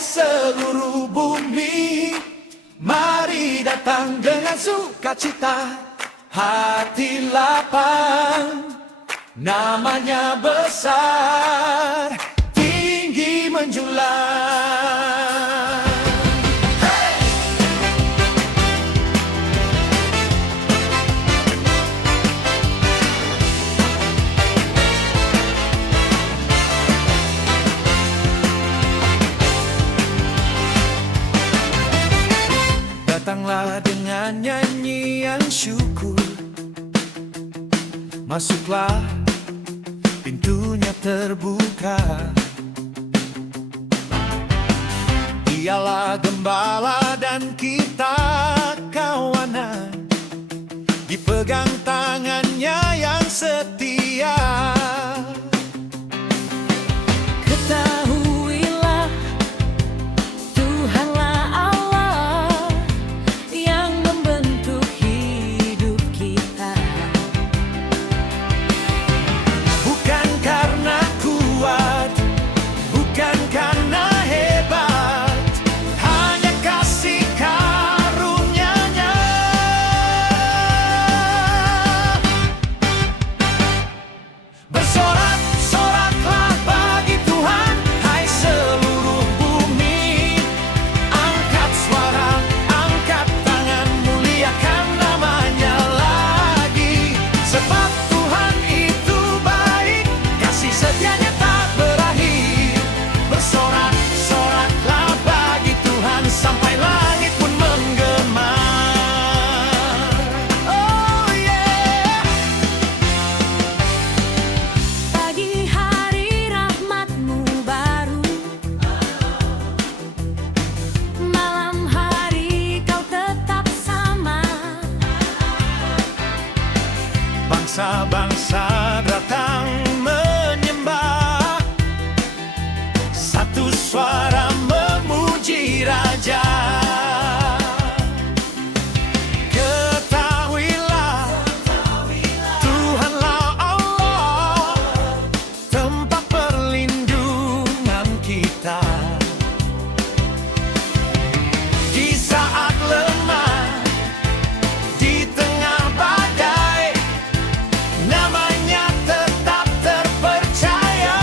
seluruh bumi, mari datang dengan sukacita, hati lapang, namanya besar, tinggi menjulang. Datanglah dengan nyanyian syukur, masuklah, pintunya terbuka. Dialah gembala dan kita kawanan, dipegang tangannya yang setia. Ketahuilah, Tuhanlah Allah yang membentuk hidup kita. Bukan karena kuat, bukan karena hebat, hanya kasih karunia-Nya. Bersorak-soraklah bagi Tuhan, hai seluruh bumi. Angkat suara, angkat tangan, muliakan namanya lagi. Sebab Tuhan itu baik, kasih setianya tak berakhir. Bersorak-soraklah bagi Tuhan, sampai langit pun menggema. Oh yeah. Pagi hari rahmat-Mu baru, malam hari Kau tetap sama. Bangsa-bangsa datang menyembah, satu suara memuji Raja. Ketahuilah, Tuhanlah Allah, tempat perlindungan kita. Di saat lemah, di tengah badai, namanya tetap terpercaya.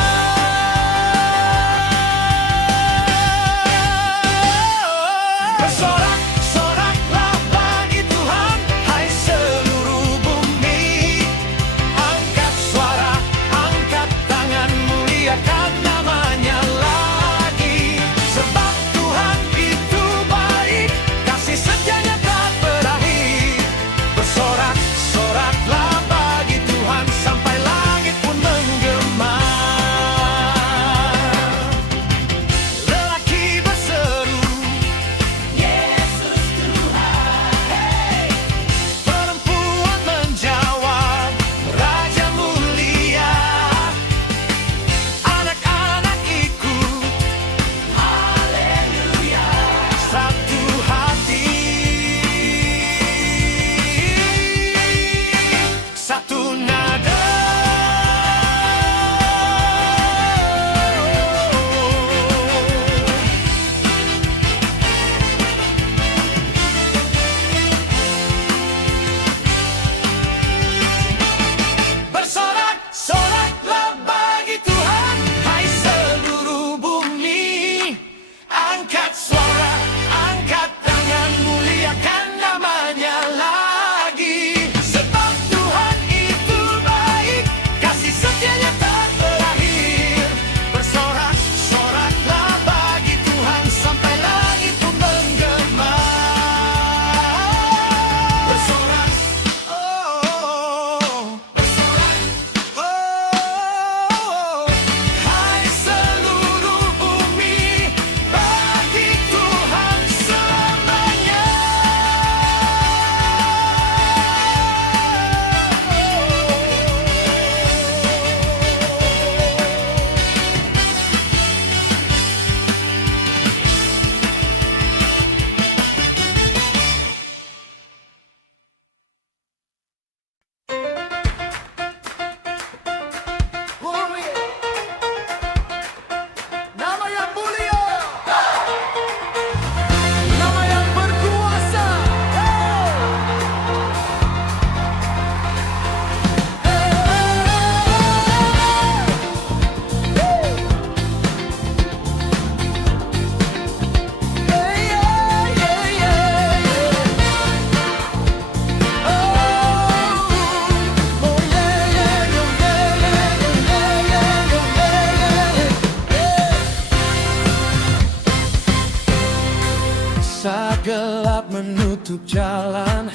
Saat gelap menutup jalan,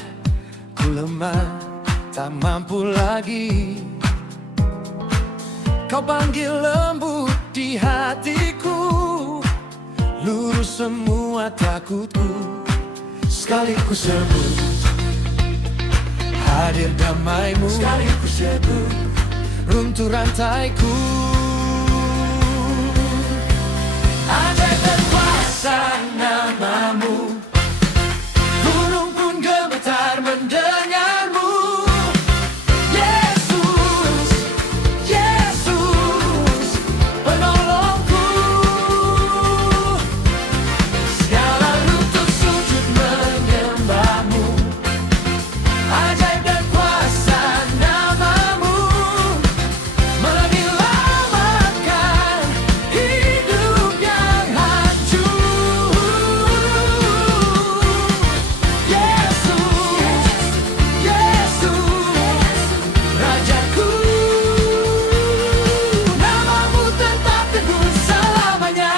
ku lemah, tak mampu lagi. Kau panggil lembut di hatiku, lurus semua takutku. Sekali ku sebut hadir damaimu, sekali ku sebut runtuh rantaiku. Ajaib dan kuasa namamu, gunung pun gemetar mendengarmu. Yesus, Yesus, penolongku. Segala lutut sujud menyembahmu. Ajaib dan kuasa namamu, menyelamatkan hidup yang hancur. Yesus, Yesus, Rajaku, namamu tetap teguh selamanya.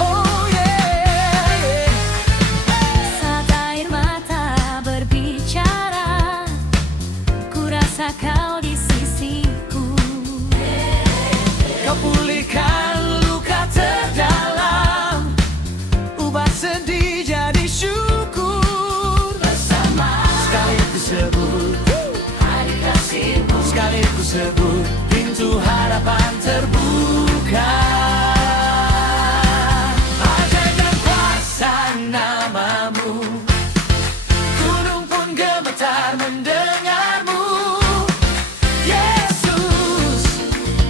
Oh yeah. Saat air mata berbicara, ku rasa kau di sisiku. Kau pulihkan luka terdalam, ubah sedih jadi syukur. Bersama sekali ku sebut hari kasihmu, sekali ku sebut pintu harapan terbuka. Ajaib dan kuasa namamu, gunung pun gemetar mendengarmu. Yesus,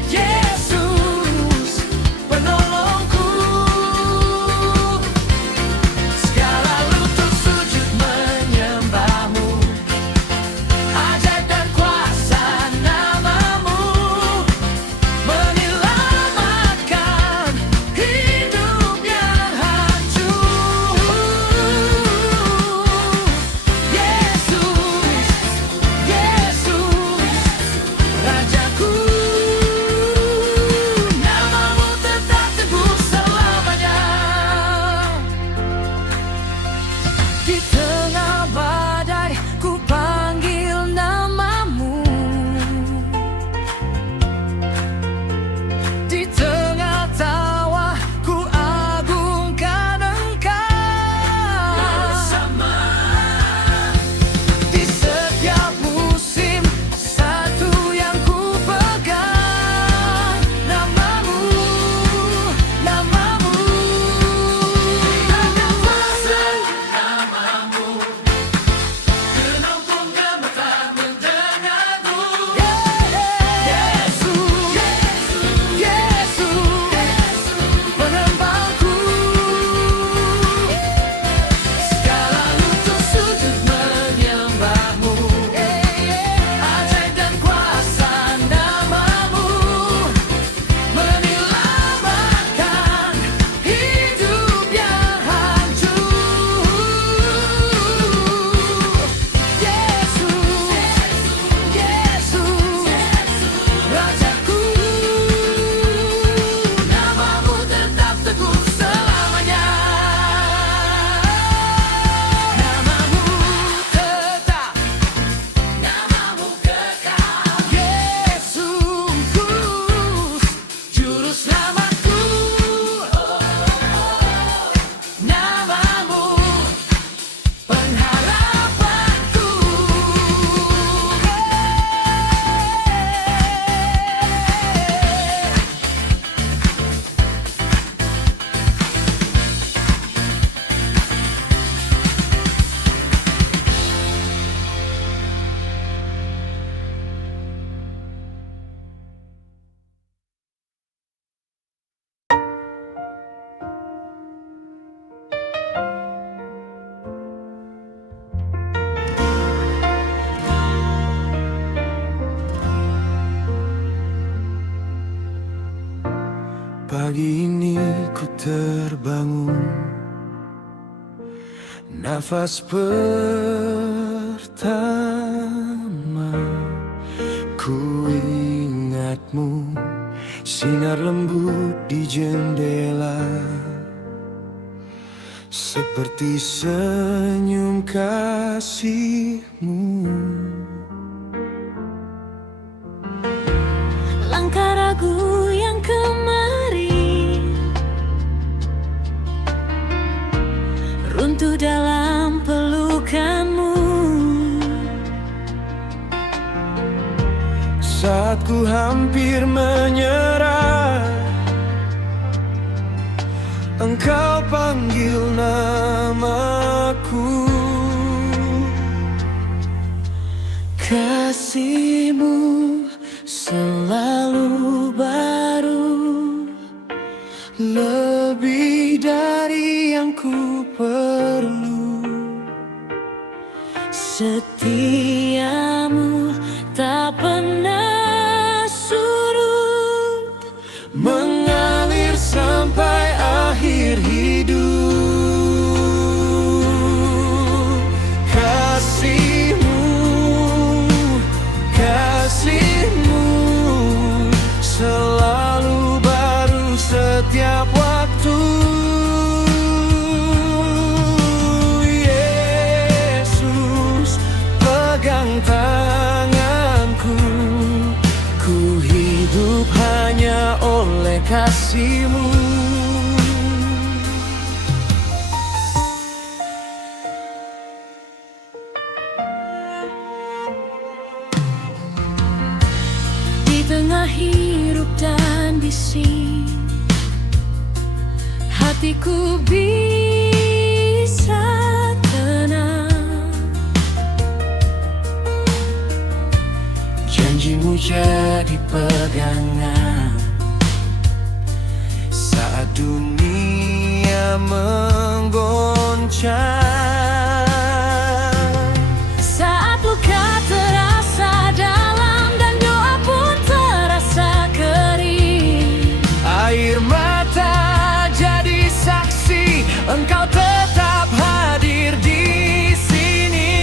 Yesus, penolongku. Segala lutut sujud menyembahmu. Ajaib dan kuasa namamu, menyelamatkan hidup yang hancur. Yesus, Yesus, Rajaku, namamu tetap teguh selamanya. Di tengah badai ku panggil namamu, di tengah tawa ku agungkan Engkau. Bersama di setiap musim, satu yang ku pegang, namamu, namamu. Ada kuasa namamu, gunung pun gemetar mendengarmu. Yesus, Yesus, penembangku. Segala lutut sujud menyembahmu. Ajaib dan kuasa namamu, menyelamatkan hidup yang hancur. Yesus, Yesus, Rajaku, namamu tetap teguh selamanya. Namamu tetap, namamu kekal. Yesus, juru selamatku. Namamu pengharapanku. Pagi ini ku terbangun, nafas pertama ku ingatmu Sinar lembut di jendela, seperti senyum kasihmu. Langkah ragu yang kemarin runtuh dalam pelukanmu. Saat ku hampir menyerah, engkau panggil namaku. Kasihmu selalu baru, lebih dari yang ku perlu. Setiamu tak pernah surut, mengalir sampai akhir hidup. Kasihmu, kasihmu selalu baru setiap waktu. Yesus, pegang tanganku, ku hidup hanya oleh kasihmu. di tengah hiruk dan bising, hatiku bisa tenang. Janjimu jadi pegangan saat dunia menggoncang. Saat luka terasa dalam dan doa pun terasa kering, Air mata jadi saksi, engkau tetap hadir di sini.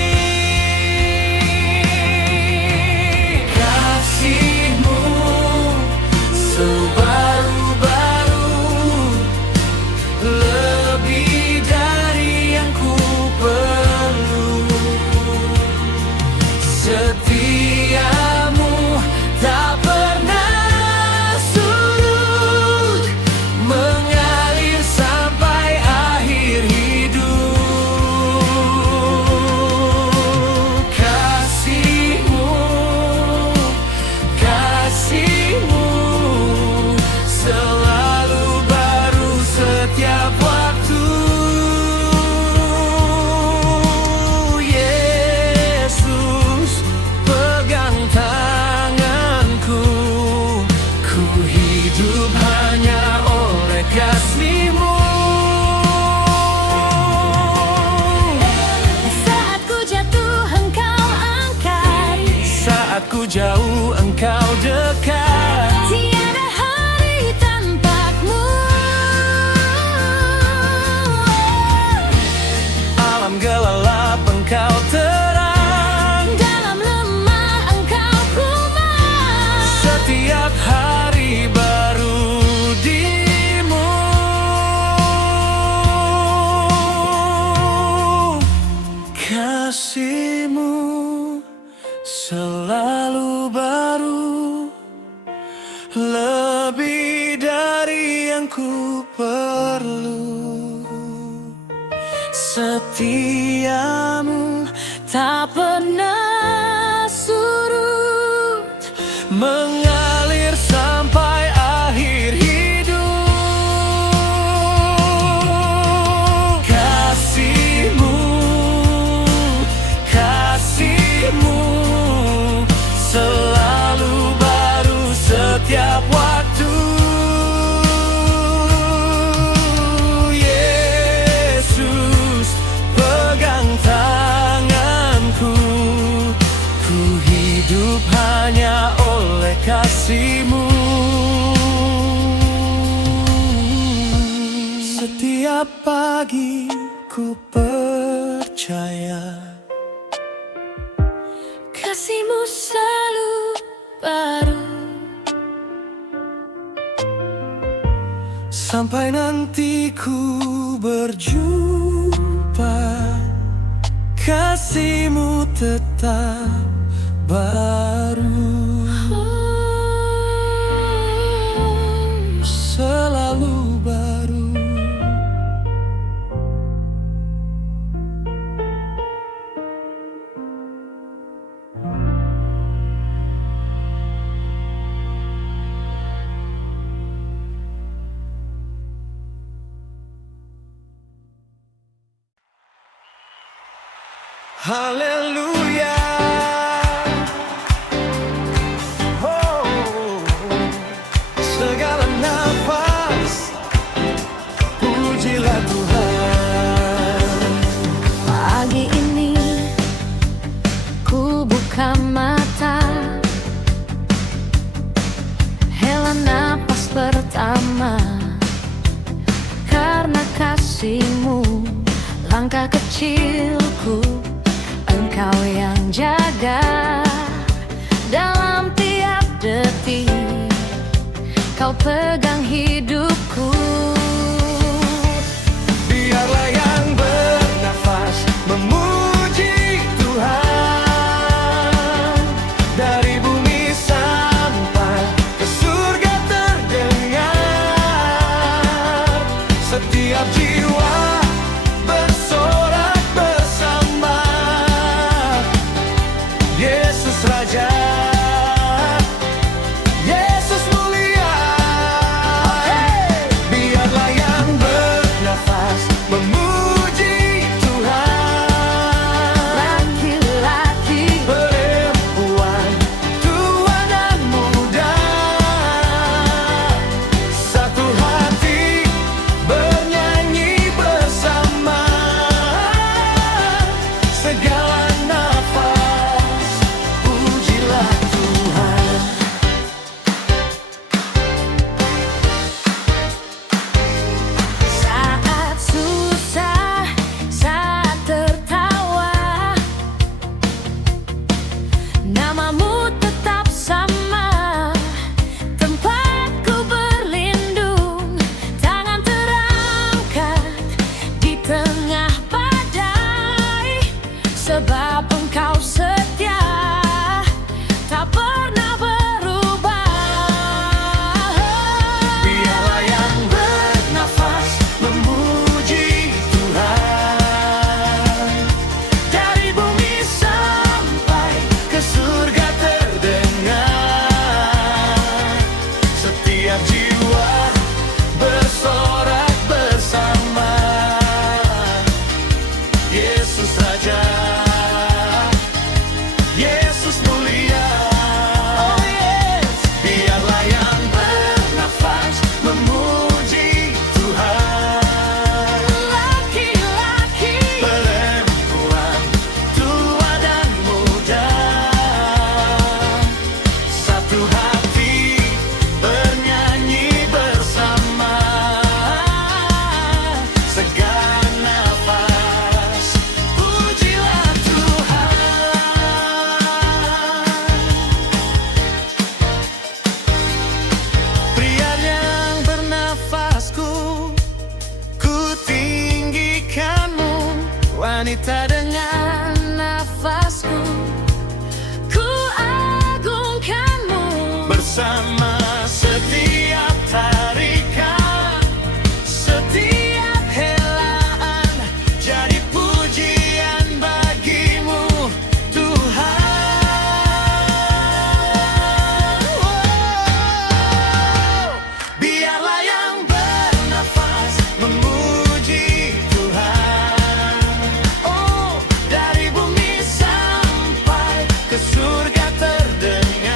Kasihmu sebaru-baru, lebih dari yang ku perlu. Setiamu tak pernah surut, mengalir sampai akhir hidup. Kasihmu, kasihmu selalu baru setiap waktu. Yesus, pegang tanganku, ku hidup hanya oleh kasihmu. saat ku jatuh engkau angkat, Saat ku jauh engkau dekat. tiada hari tanpamu. Alam gelap engkau terang, Dalam lemah engkau kuat, setiap hari baru di-Mu. Kasihmu selalu baru, lebih dari yang ku perlu. Setiamu tak pernah surut, mengalir sampai akhir hidup. Kasihmu, kasihmu selalu baru setiap waktu. Yesus, pegang tanganku, ku hidup hanya oleh kasihmu. Setiap pagi ku percaya, kasihmu selalu baru, Sampai nanti ku berjumpa, kasihmu tetap baru, selalu baru. Haleluya. Oh, segala nafas pujilah Tuhan. Pagi ini ku buka mata, hela napas pertama. Karena kasihmu, langkah kecilku Engkau yang jaga. Dalam tiap detik Kau pegang hidupku. Biarlah yang bernafas memuji Tuhan. Dari bumi sampai ke surga terdengar. Setiap jiwa bersorak bersama. Yesus Raja, Yesus mulia. Biarlah yang bernafas memuji Tuhan. Laki-laki, Perempuan, tua dan muda, satu hati bernyanyi bersama. Segala nafas pujilah Tuhan. saat susah, saat tertawa, namamu tetap sama. Tempatku berlindung, tangan terangkat di tengah badai. Sebab Engkau setia, tak pernah berubah. Biarlah yang bernafas memuji Tuhan. Dari bumi sampai ke surga terdengar. Setiap jiwa bersorak bersama. Yesus Raja, Yesus mulia. Oh yes. Biarlah yang bernafas memuji Tuhan. Laki-laki, Perempuan, tua dan muda, satu hati bernyanyi bersama. Segala nafas pujilah Tuhan. Pria yang bernafasku, ku tinggikanmu. Wanita dengan nafasku, ku agungkanmu. bersama setiap tarikan, setiap helaan, jadi pujian bagimu Tuhan. Biarlah yang bernafas memuji Tuhan. Oh, dari bumi sampai ke surga terdengar.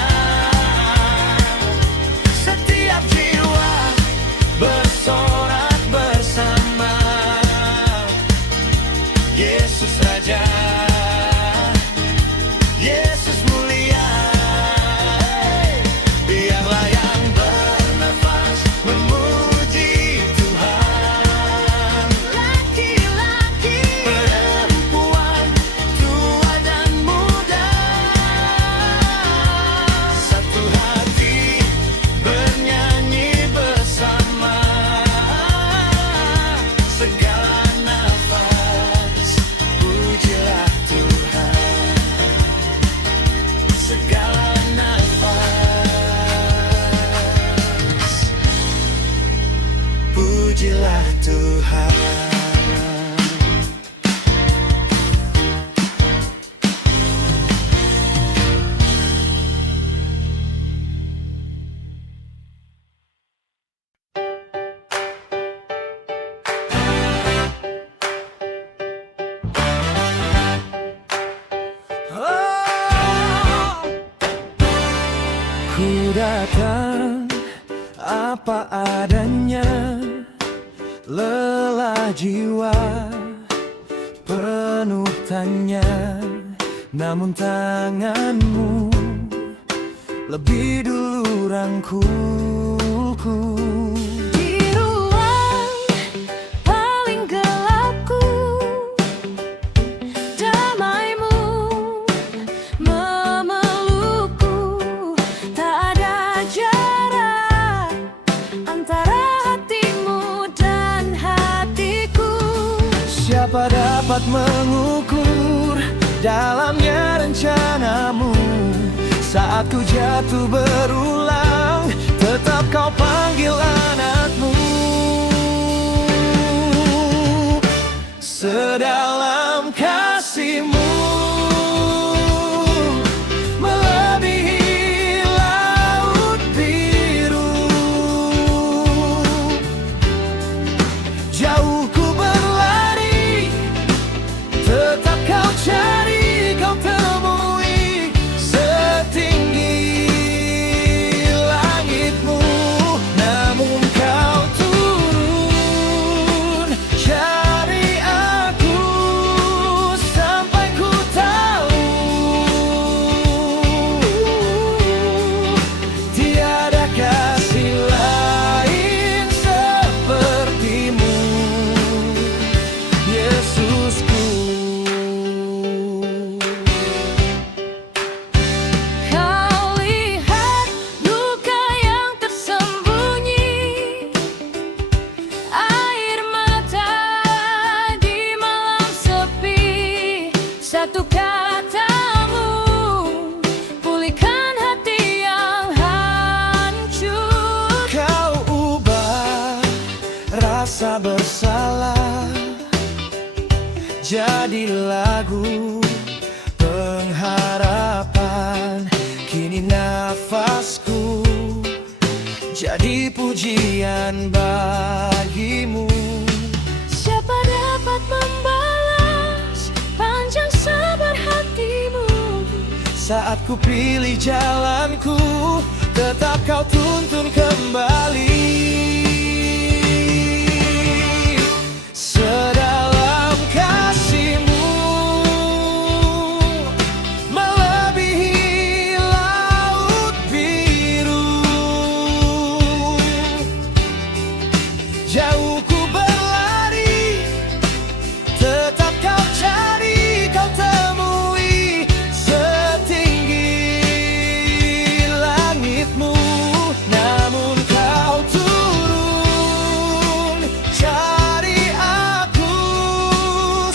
pujilah Tuhan. Ku datang apa adanya, lelah jiwa penuh tanya, namun tanganmu lebih dulu rangkulku. Di ruang paling gelapku, damaimu memelukku. Tak ada jarak antara hatimu dan hatiku. Siapa dapat mengukur dalamnya rencanamu? Saat ku jatuh berulang, tetap kau panggil anakmu. Sedalam kasihmu melebihi laut biru, jauh ku berlari, tetap kau cari, kau temui setinggi langitmu. Namun kau turun cari aku sampai ku tahu tiada kasih lain sepertimu, Yesusku. Kau lihat luka yang tersembunyi, air mata di malam sepi. Satu katamu, pulihkan hati yang hancur. Kau ubah rasa bersalah jadi lagu pengharapan. Kini nafasku jadi pujian bagimu. Siapa dapat membalas panjang sabar hatimu? Saat ku pilih jalanku, tetap kau tuntun kembali. Sedalam kasihmu melebihi laut biru, jauh ku berlari, tetap kau cari, kau temui setinggi langitmu. Namun kau turun cari aku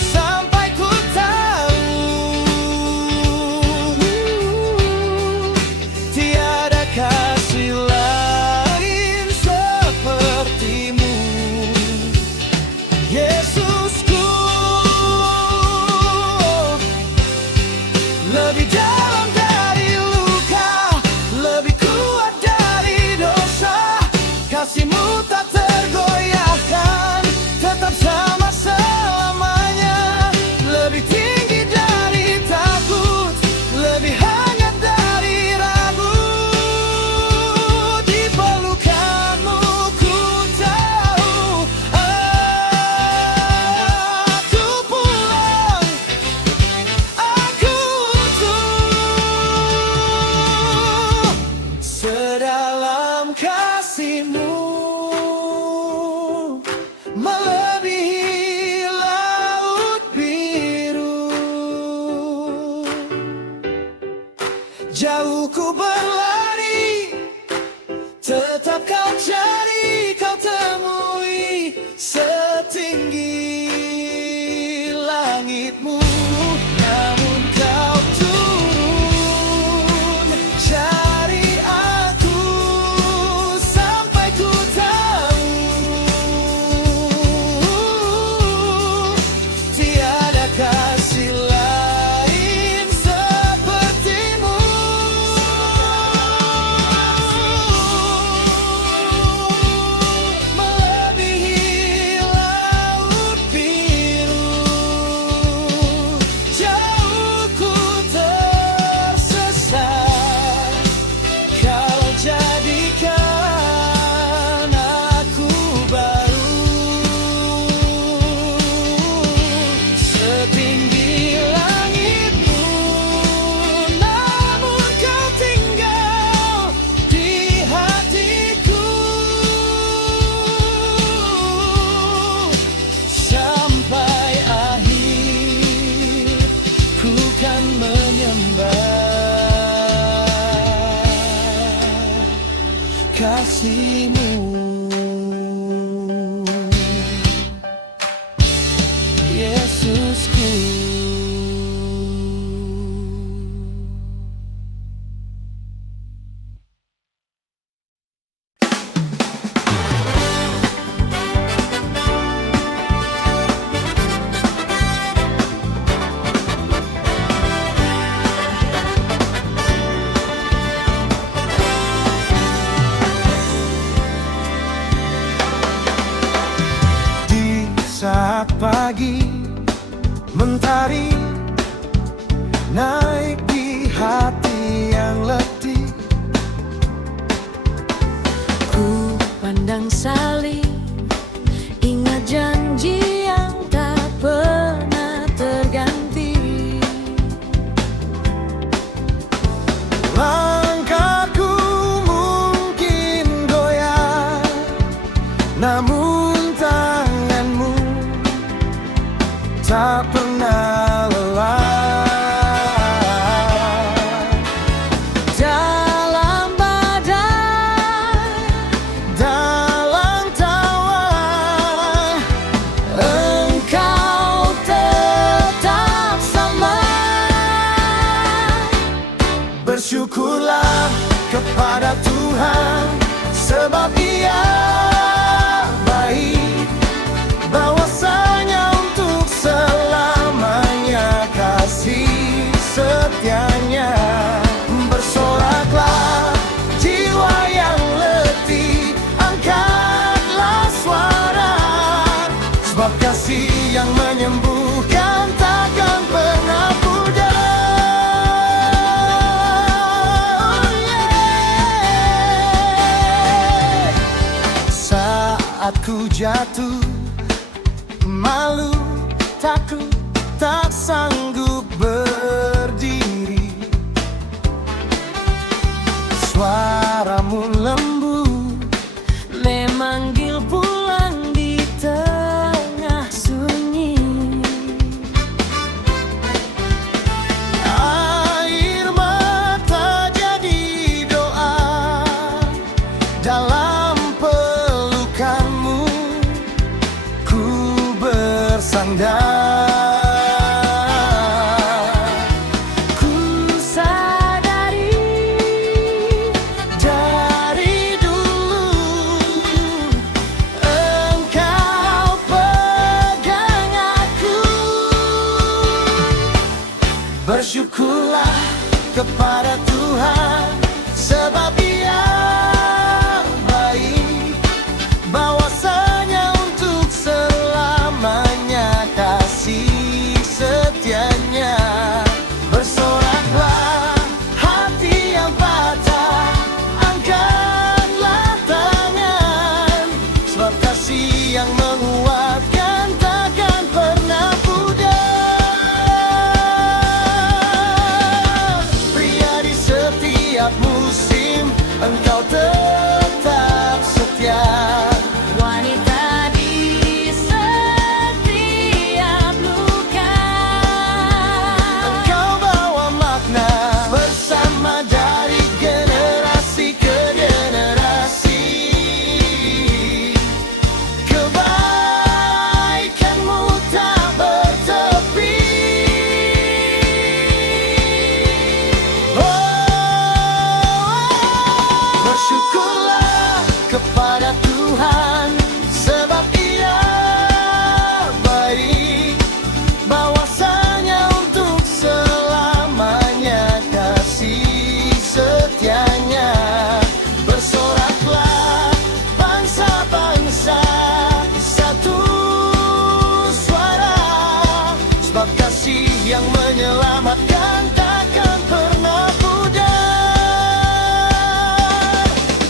sampai ku tahu tiada kasih lain sepertimu, Yesusku. Lebih dalam dari luka, lebih kuat dari dosa. Kasihmu tak tergoyahkan, tetap sama selamanya. Lebih tinggi dari takut, lebih hangat dari ragu. Di pelukanmu ku tahu aku pulang, aku utuh. Sedalam kasihmu melebihi laut biru, jauh ku berlari, tetap kau cari, kau temui setinggi langitmu. Namun kau turun cari aku sampai ku tahu kasih-Mu, Yesusku. Di saat pagi mentari naik di hati yang letih, Ku pandang salib, ingat janji yang tak pernah terganti. langkahku mungkin goyah, namun tangan-Mu tak pernah lelah. Dalam badai, Dalam tawa, Engkau tetap sama. bersyukurlah kepada Tuhan, sebab Ia baik, bahwasanya untuk selamanya kasih setianya. Bersoraklah jiwa yang letih, angkatlah suara, sebab kasih yang menyembuhkan takkan pernah pudar. Saat ku jatuh, malu, takut, tak sanggup berdiri, suara-Mu lembut memanggil pulang di tengah sunyi. air mata jadi doa dalam pelukan-Mu, ku bersandar. Ku sadari Dari dulu Engkau pegang aku. Bersyukurlah kepada Tuhan, sebab Ia baik, bahwasanya untuk selamanya kasih setianya. Bersoraklah hati yang patah, angkatlah tangan, sebab kasih yang menguatkan takkan pernah pudar. Pria di setiap musim, Engkau tetap setia. wanita di setiap luka. Engkau bawa makna bersama dari generasi ke generasi. Kebaikan-Mu tak bertepi. Bersyukurlah kepada Tuhan, sebab Ia baik, bahwasanya untuk selamanya kasih setianya. Bersoraklah bangsa-bangsa satu suara, sebab kasih yang menyelamatkan takkan pernah pudar.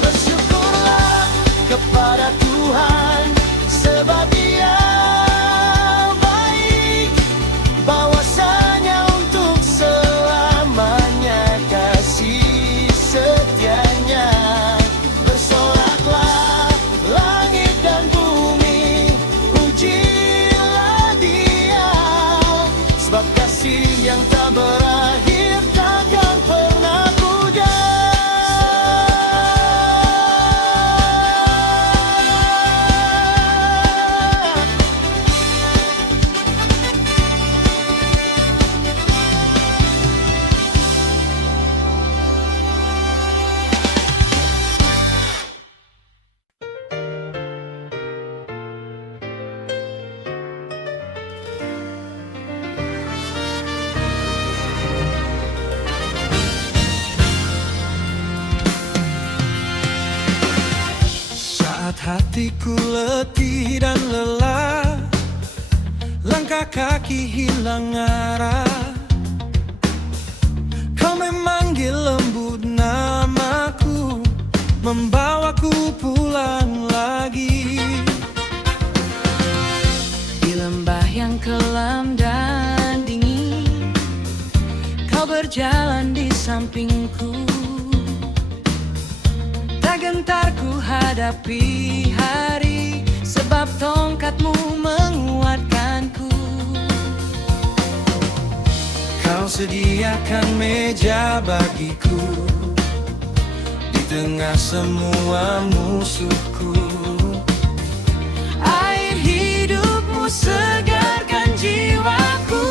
Bersyukurlah kepada Tuhan, sebab Ia baik, bahwasanya untuk selamanya kasih setianya. Bersoraklah langit dan bumi, pujilah Dia, sebab kasih yang tak berakhir takkan pernah pudar. Saat hatiku letih dan lelah, langkah kaki hilang arah, kau memanggil lembut namaku, membawaku pulang lagi. Di lembah yang kelam dan dingin, kau berjalan di sampingku. Tak gentar ku hadapi hari, sebab tongkatmu menguatkanku. Kau sediakan meja bagiku di tengah semua musuhku. Air hidupmu segarkan jiwaku.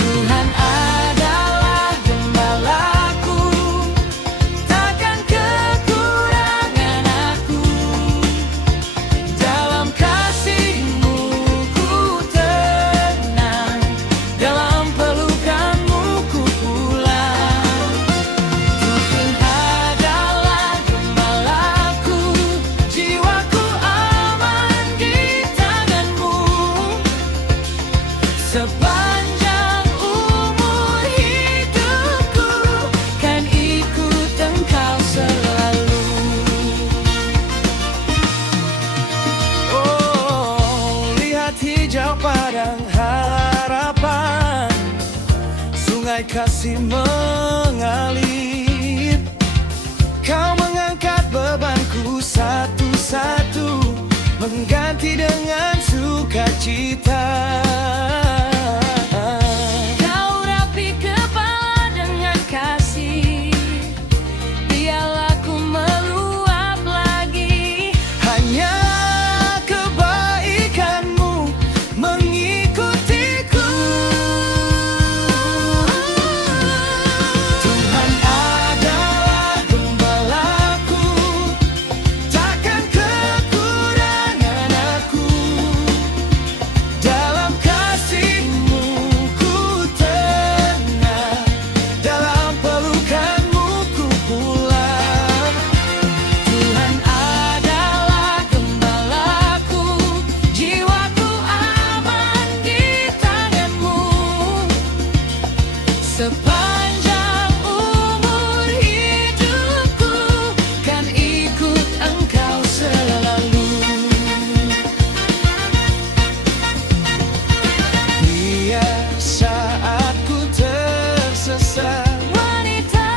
Tuhan adalah gembalaku, takkan kekurangan aku. Dalam kasih-Mu ku tenang, dalam pelukan-Mu ku pulang. Tuhan adalah gembalaku, jiwaku aman di tangan-Mu. Sepanjang umur hidupku kan ikut Engkau selalu. Oh, lihat hijau padang harapan, sungai kasih mengalir. Kau mengangkat bebanku satu-satu, mengganti dengan sukacita. Kau rapi kepala dengan kasih, biarlah ku meluap lagi. Hanya kebaikan-Mu mengikutiku. Tuhan adalah gembalaku, takkan kekurangan aku. Dalam kasih-Mu ku tenang, dalam pelukan-Mu ku pulang. Tuhan adalah gembalaku, jiwaku aman di tangan-Mu. Sepanjang umur hidupku kan ikut Engkau selalu. Dia saat ku tersesat, Wanita,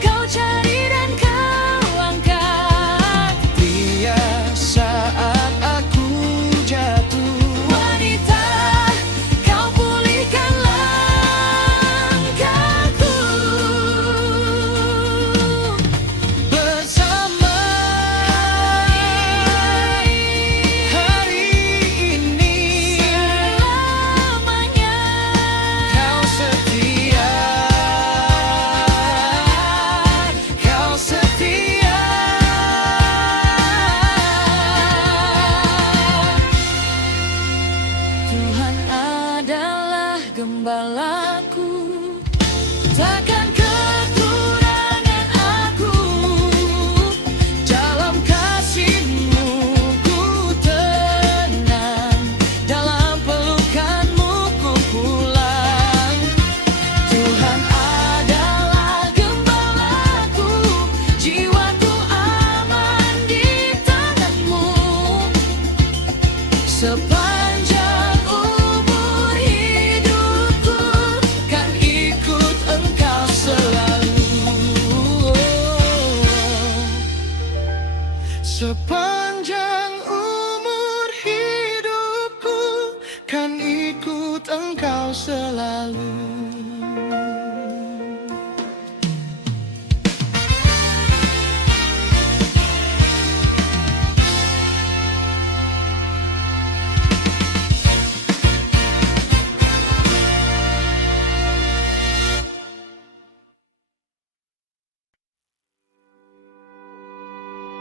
kau cari dan kau angkat. dia saat aku jatuh. Wanita, kau pulihkan langkahku. Bersama hari ini, Selamanya kau setia, kau setia. Tuhan adalah gembalaku, takkan kekurangan aku. Dalam kasih-Mu ku tenang, dalam pelukan-Mu ku pulang. Tuhan adalah gembalaku, jiwaku aman di tangan-Mu. Sepanjang umur hidupku kan ikut Engkau selalu. Sepanjang umur hidupku kan ikut Engkau selalu.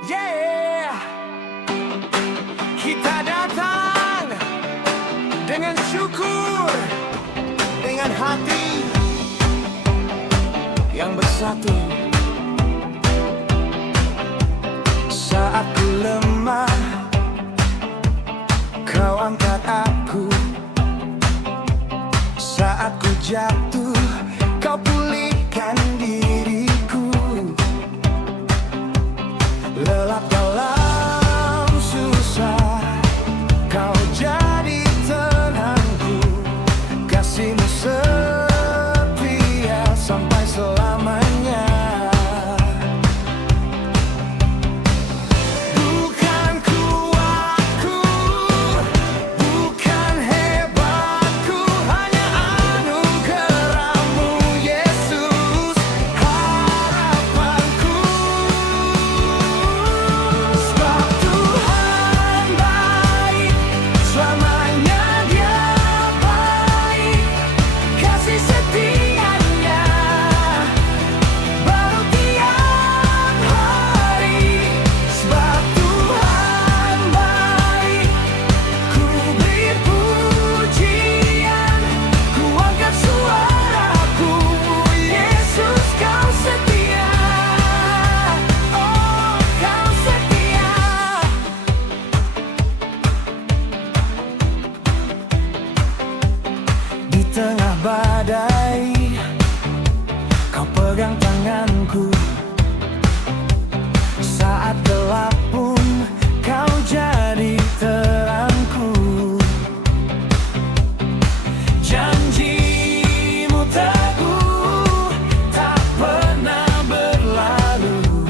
Yeah, kita datang dengan syukur, dengan hati yang bersatu. Saat ku lemah, kau angkat aku. Saat ku jatuh, kau pulihkan diriku. Lelap dalam susah, kau jadi tenangku. Kasihmu setia sampai selamanya. Bukan kuatku, bukan hebatku, hanya anugerah-Mu Yesus, harapanku. Sebab Tuhan baik, selamanya Dia baik. Kasih setianya baru tiap hari. Sebab Tuhan baik, ku beri pujian, ku angkat suaraku. Yesus, Kau setia, oh Kau setia. Di tengah badai, Kau pegang tanganku. Saat gelap pun, Kau jadi terangku. Janji-Mu teguh, tak pernah berlalu.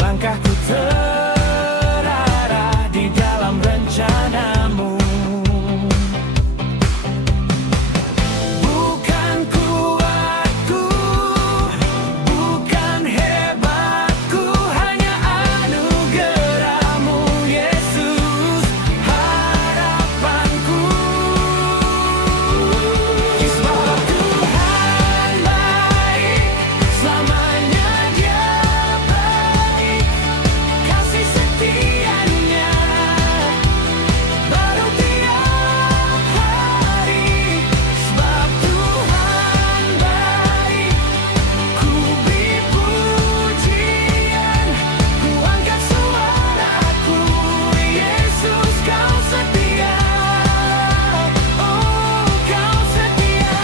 Langkahku terarah di dalam rencana-Mu. Bukan kuatku, bukan hebatku, hanya anugerah-Mu Yesus, harapanku. Sebab Tuhan baik, selamanya Dia baik. Kasih setianya baru tiap hari. Sebab Tuhan baik, ku beri pujian, ku angkat suaraku. Yesus, Kau setia, oh Kau setia.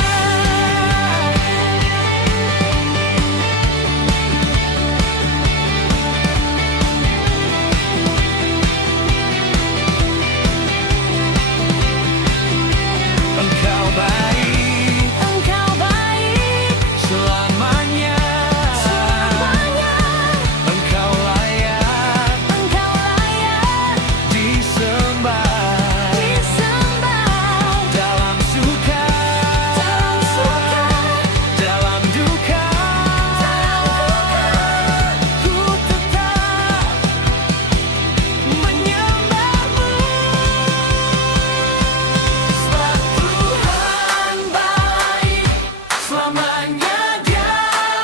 Engkau baik, Engkau baik selamanya. Engkau layak disembah. Dalam suka, dalam duka, ku tetap menyembah-Mu. Sebab Tuhan baik, selamanya Dia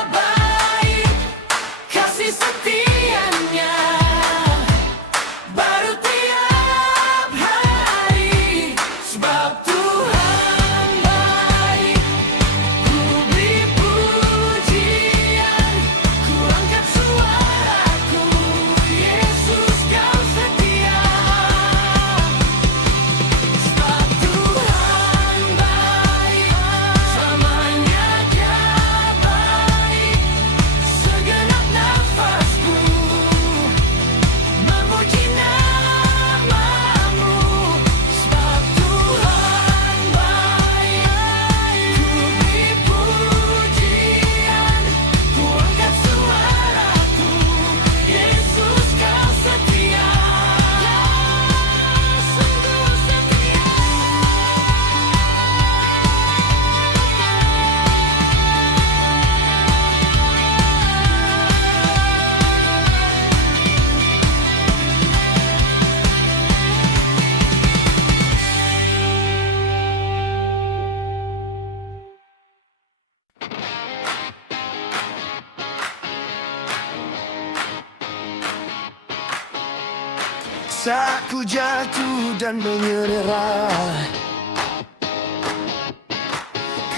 baik. Kasih setianya baru tiap hari. Sebab Tuhan baik, ku beri pujian, ku angkat suaraku. Yesus, Kau setia. Sebab Tuhan baik, selamanya Dia baik. Segenap nafasku memuji nama-Mu. Sebab Tuhan baik, ku beri pujian, ku angkat suaraku. Yesus, Kau setia, sungguh setia. Saat ku jatuh dan menyerah,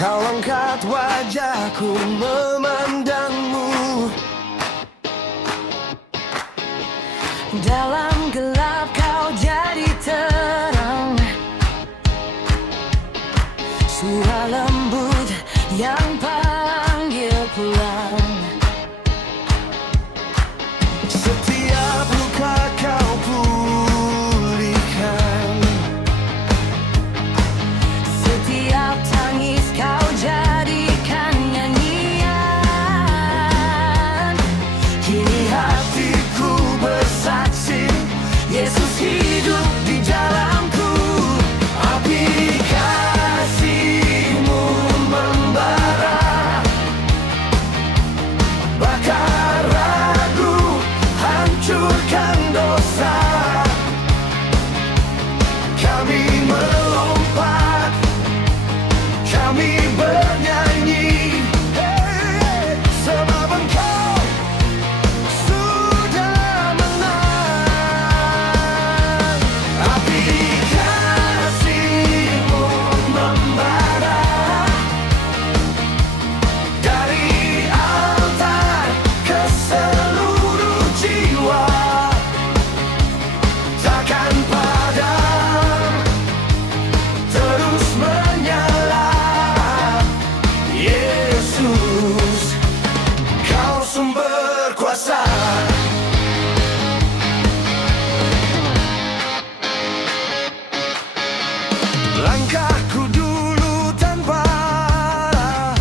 Kau angkat wajahku memandang-Mu. Dalam gelap kau jadi terang, suara lembut yang panggil pulang. Setiap luka kau pulihkan, Setiap tangis kau jadikan nyanyian. kini hatiku bersaksi, Yesus hidup di dalamku. Api kasih-Mu membara, bakar ragu, hancurkan dosa. Kami melompat, kami bernyanyi, hey, sebab Engkau sudah menang. Api kasih-Mu membara, dari altar ke seluruh jiwa, takkan padam, terus menyala. Yesus, Kau sumber kuasa. Langkahku dulu tanpa arah,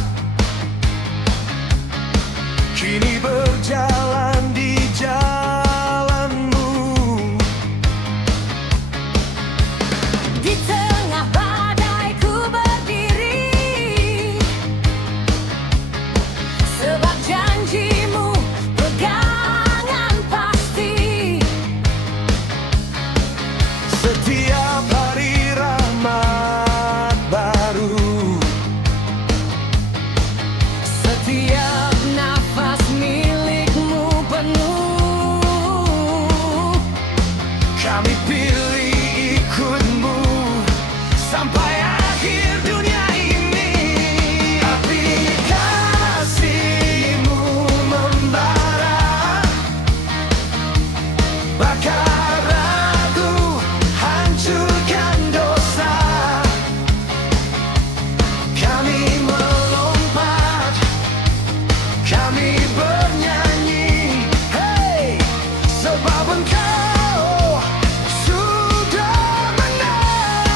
kini berjalan di jalan-Mu. Di tengah badai ku berdiri, sebab janji-Mu pegangan pasti. Setiap hari rahmat baru, Setiap nafas milik-Mu penuh. kami pilih ikut-Mu sampai akhir dunia ini. Api kasih-Mu membara, bakar ragu, hancurkan dosa. Kami melompat, kami bernyanyi, hey, sebab Engkau sudah menang.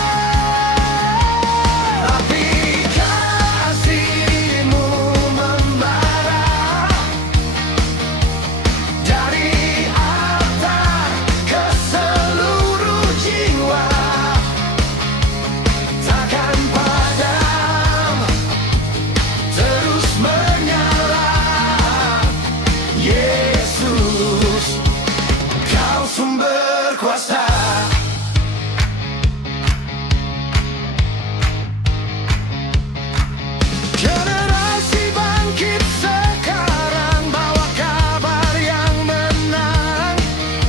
Api kasih-Mu membara, dari altar ke seluruh jiwa, takkan padam, terus menyala. Yesus, Kau sumber kuasa. Generasi bangkit sekarang, bawa kabar yang menang.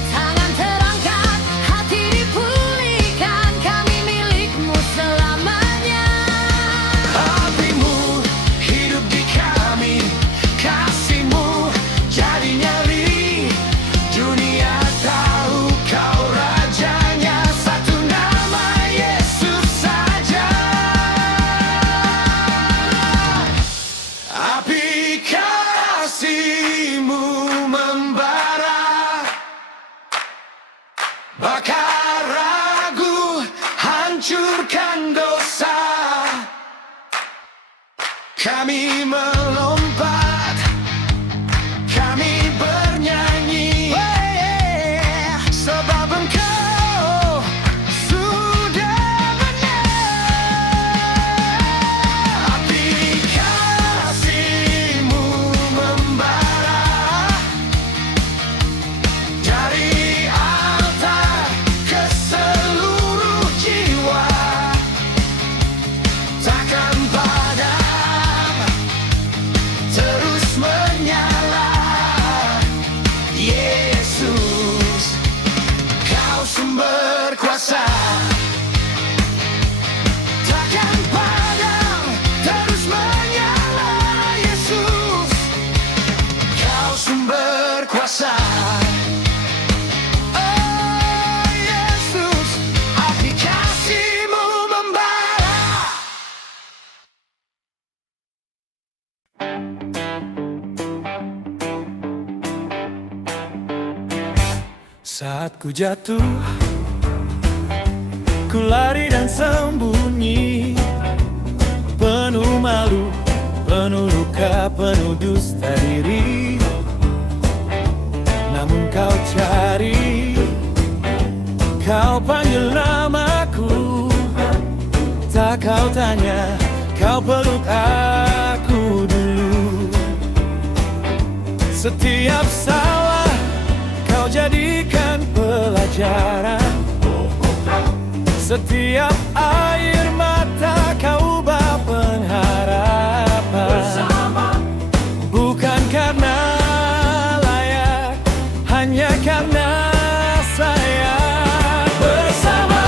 Tangan terangkat, hati dipulihkan, kami milik-Mu selamanya. Api-Mu hidup di kami, kasih-Mu jadi nyali. Dunia tahu Kau rajanya, satu nama Yesus saja. Api kasih-Mu membara, bakar ragu, hancurkan dosa. Kami melompat, kami bernyanyi, sebab Engkau sudah menang. Api kasih-Mu membara, dari altar ke seluruh jiwa, takkan padam, terus menyala. Yesus, Kau sumber kuasa, takkan padam, terus menyala. Yesus, Kau sumber kuasa. Oh, Saat ku jatuh, ku lari dan sembunyi, penuh malu, penuh luka, penuh dusta diri. Namun kau cari, kau panggil namaku, tak kau tanya, kau peluk aku dulu. Setiap salah kau jadikan pelajaran, setiap air mata kau ubah pengharapan. Bukan karena layak, hanya karena sayang. Bersama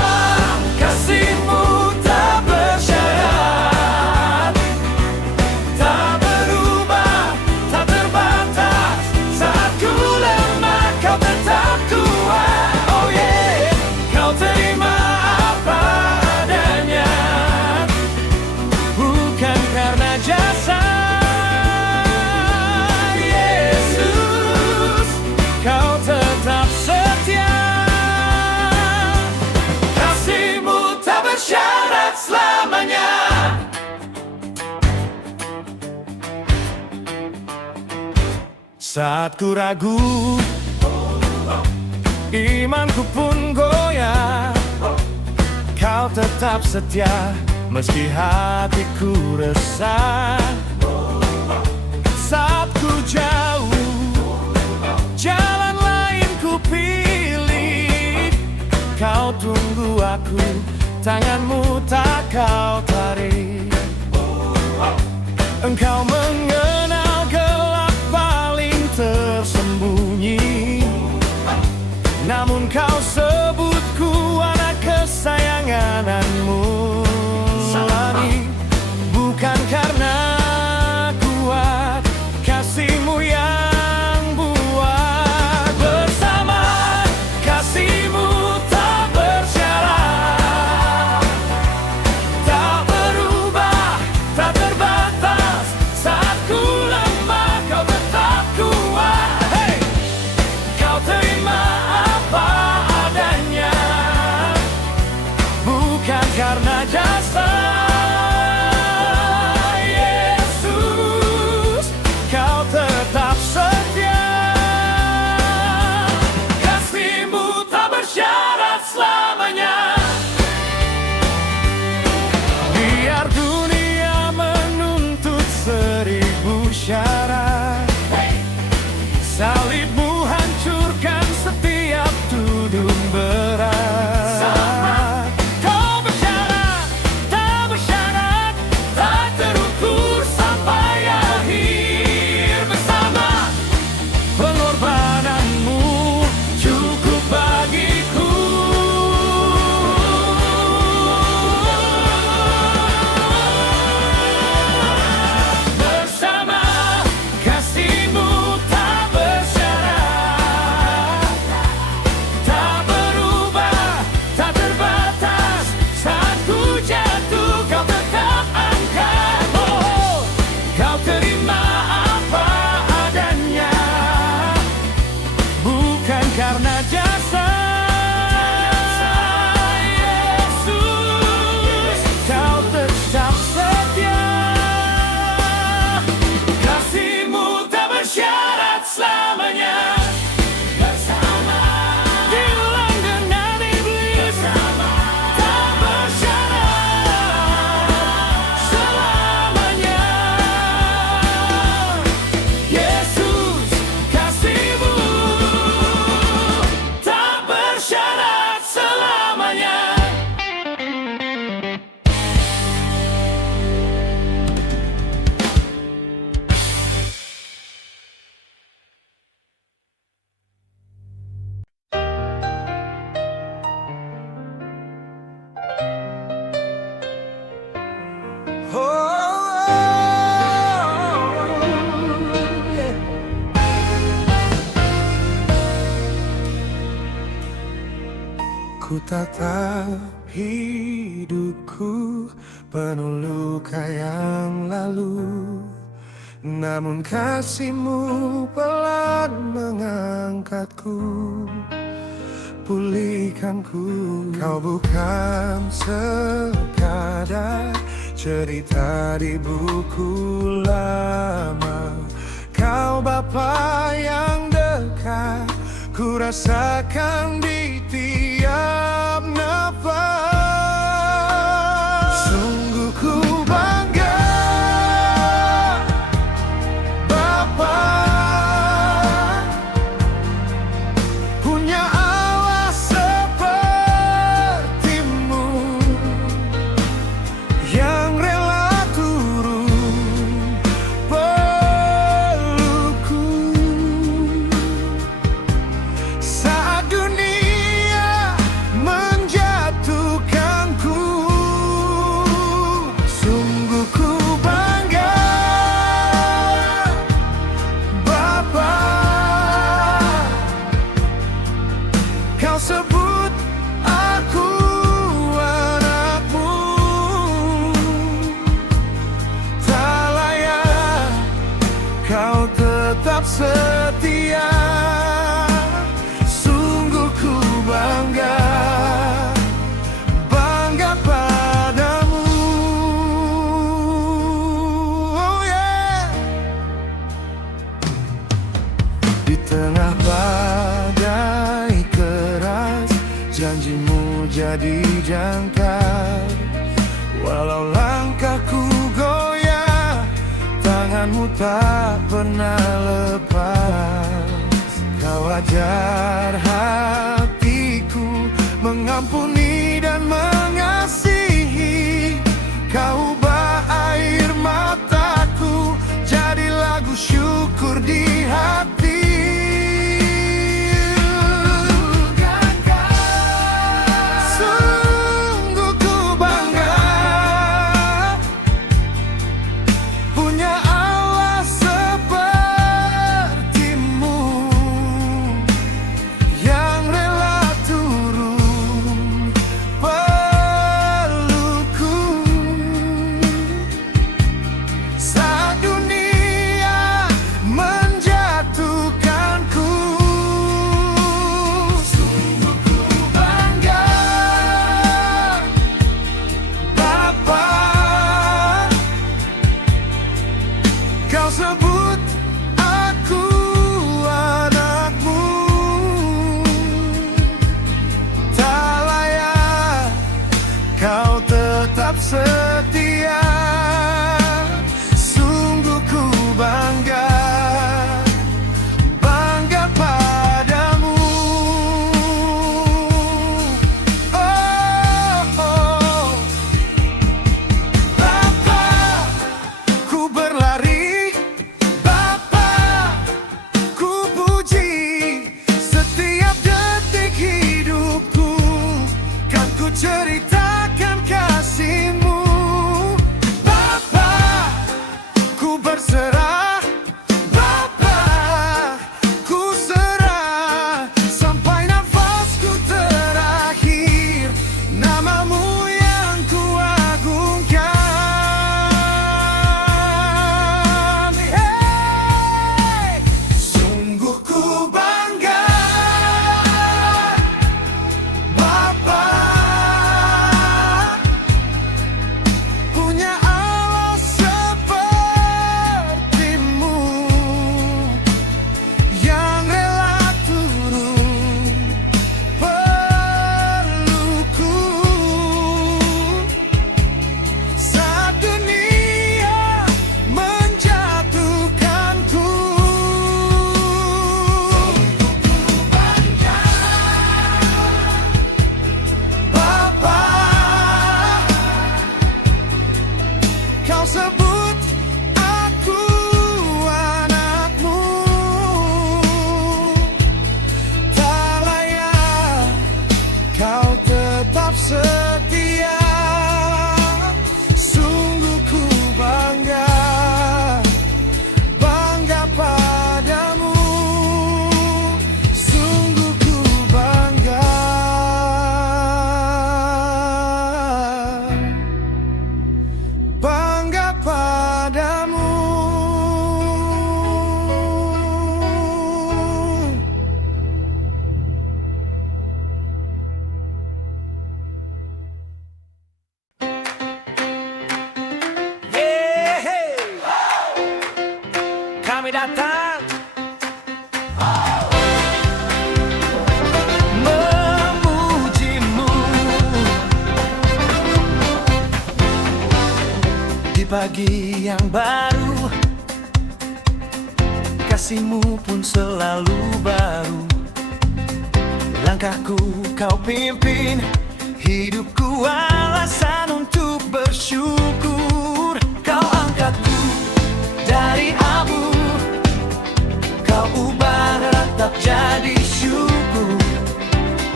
kasihmu tak bersyarat, tak berubah, tak terbatas. Saat ku lemah kau tetap kuat. Oh yeah, kau terima apa adanya, bukan karena jasa. Yesus, kau tetap setia. Kasihmu tak bersyarat selamanya. Saat ku ragu, imanku pun goyah, kau tetap setia meski hatiku resah. Saat ku jauh, jalan lain ku pilih, kau tunggu aku, tanganmu tak kau tarik. Engkau mengenal gelap paling tersembunyi, namun kau sebutku anak kesayanganmu lagi. Bukan karena kuat, kasihmu yang buat. Bersama kasihmu tak bersyarat, tak berubah, tak terbatas. Saat ku lemah kau tetap kuat. Hey! Kau terima apa adanya, bukan karena jasa. Yesus, kau tetap setia. Kasihmu tak bersyarat selamanya. Biar dunia menuntut 1000 syarat, salibmu hancurkan setiap tudung berat. Kau bersyarat, tak bersyarat, tak terukur sampai akhir. Bersama pengorbananmu cukup bagiku. Bersama kasihmu tak bersyarat, tak berubah, tak terbatas. Saat ku jatuh kau tetap angkat. Oh, kau terima apa adanya, bukan karena jasa. Yesus, kau tetap setia. Kasihmu tak bersyarat selamanya. Bersama hilang dengan iblis, bersama tak bersyarat selamanya. Yesus, kasihmu tak bersyarat selamanya. Ku tatap hidupku penuh luka yang lalu, namun kasihmu pelan mengangkatku. pulihkanku. Kau bukan sekadar cerita di buku lama. Kau Bapa yang dekat, ku rasakan di tiap nafas. Sungguh ku bangga, Bapa, punya Allah sepertimu, yang rela turun pelukku saat dunia menjatuhkanku. Sungguh ku bangga, Bapa, kau sebut aku anakmu. Tak layak, kau tetap setia. Sungguh ku bangga, bangga padamu. Oh yeah. Di tengah badai keras, janjimu jadi jangkar. Walau langkahku goyah, tanganmu tak pernah lepas. Kau ajar hatiku mengampuni dan mengasihi. Kau ubah air mataku jadi lagu syukur di hati. Sungguh ku bangga, punya Allah sepertimu, pagi yang baru, kasihmu pun selalu baru. Langkahku kau pimpin, hidupku alasan untuk bersyukur. Kau angkatku dari abu, kau ubah ratap jadi syukur.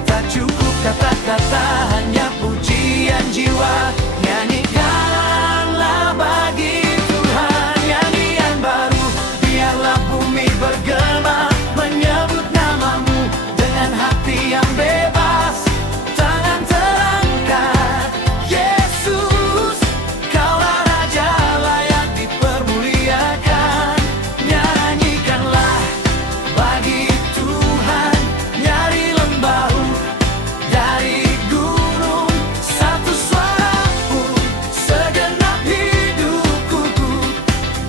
Tak cukup kata-kata, hanya pujian jiwa. Nyanyikanlah bagi Tuhan nyanyian baru. Biarlah bumi bergema menyebut namamu. Dengan hati yang bebas, tangan terangkat. Yesus, kaulah Raja layak dipermuliakan. Nyanyikanlah bagi Tuhan, nyari lembah dari gunung, satu suara pun segenap hidupku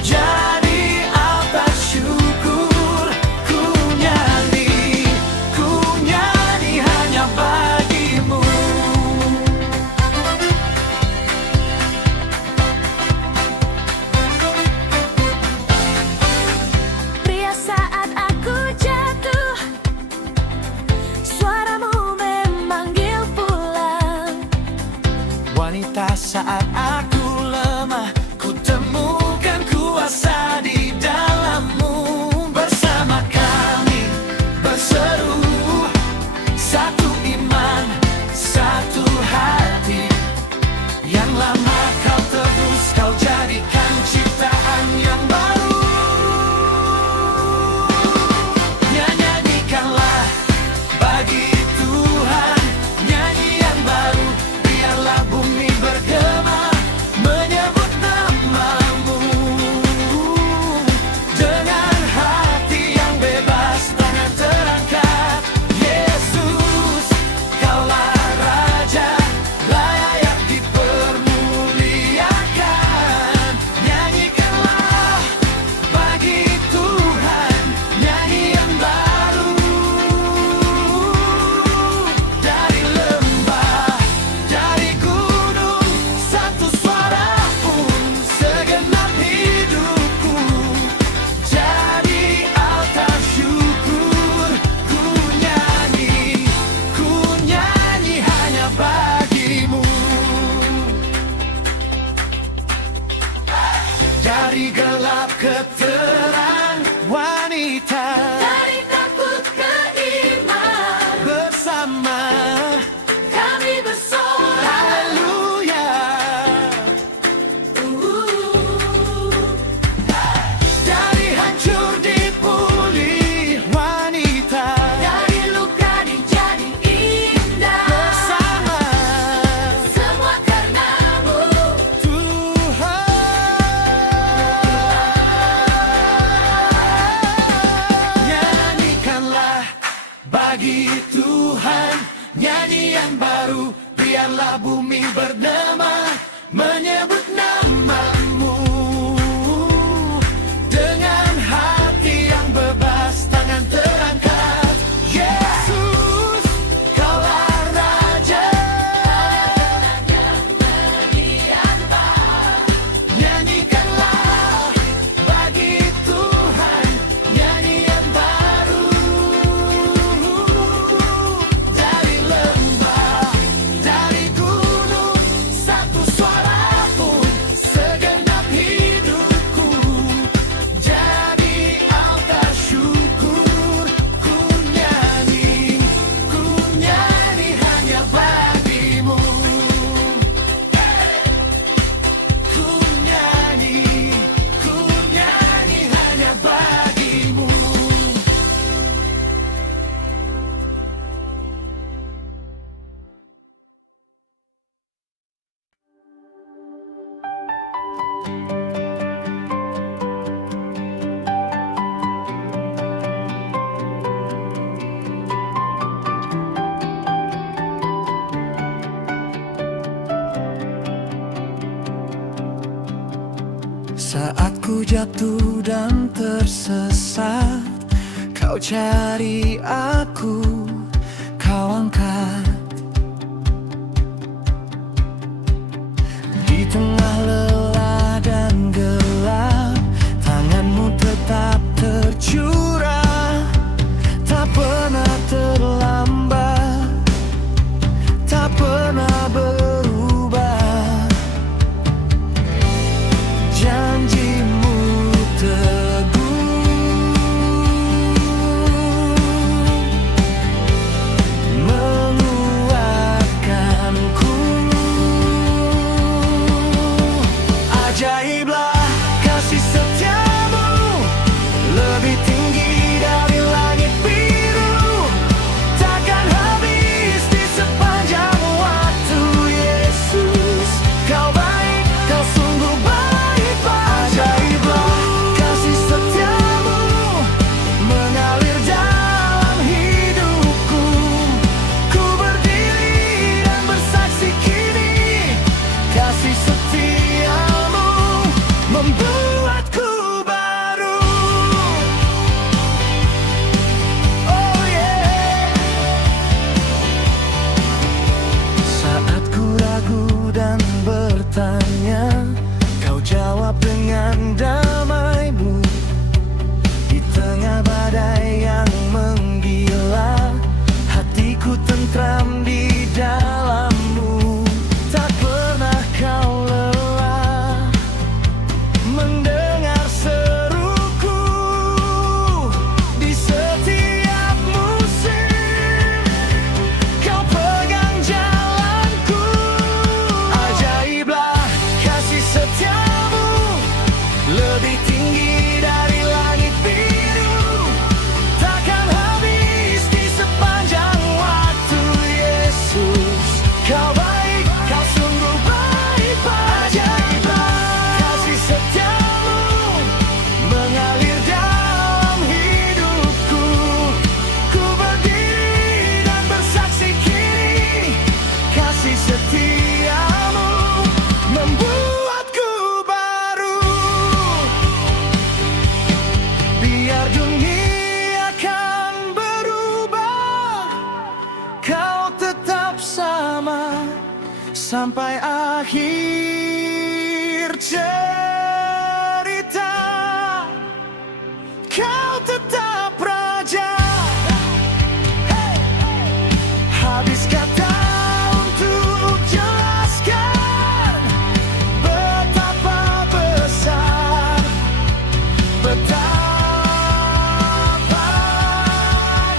jadi altar syukur. Ku nyanyi hanya bagimu. Pria saat aku jatuh, suaramu memanggil pulang. Wanita saat aku lemah, ku temukan kuasa di dalammu. Bersama kami berseru, satu iman, satu hati. Yang lama kau tebus, kau jadikan ciptaan yang baru. Nyanyikanlah bagi Tuhan nyanyian baru. Biarlah bumi bergema menyebut namamu. Dengan hati yang bebas, tangan terangkat. Yesus, kaulah Raja layak dipermuliakan. Nyanyikanlah bagi Tuhan nyanyian baru. Dari lembah, dari gunung, satu suara pun segenap hidupku jadi altar syukur. Ku nyanyi hanya bagimu. Dari gelap ke terang, wanita Dari takut ke iman, bersama. kami bersorak. Haleluya. Dari hancur dipulih, wanita Dari luka dijadi indah, bersama. semua karenamu. Nyanyikanlah bagi Tuhan nyanyian baru. Biarlah bumi berdema menyebut namamu. Dengan hati yang bebas, tangan terangkat. Yesus, kaulah Raja. Nyanyikanlah bagi Tuhan nyanyian baru. Dari lembah, dari gunung, satu suara pun segenap hidupku jadi altar syukur. Ku nyanyi hanya bagimu. Ku nyanyi hanya bagimu. Saat ku jatuh dan tersesat, kau cari aku, kau angkat. Di tengah lelah dan sampai akhir cerita. Kau tetap raja. Habis kata untuk jelaskan betapa besar, betapa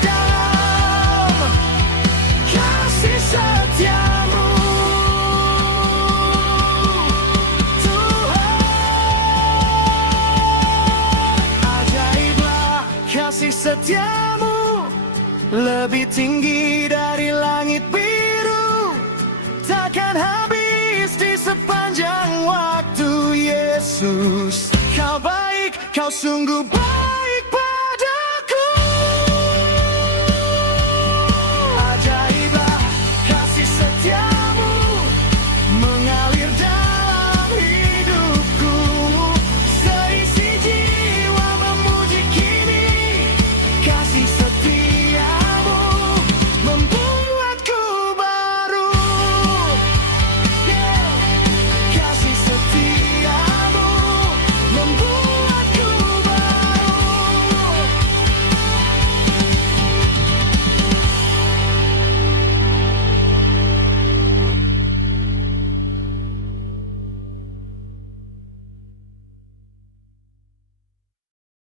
dalam kasih setiamu, Tuhan. Ajaiblah kasih setiamu, lebih tinggi dari langit biru, takkan habis di sepanjang waktu. Yesus, kau baik, kau sungguh baik.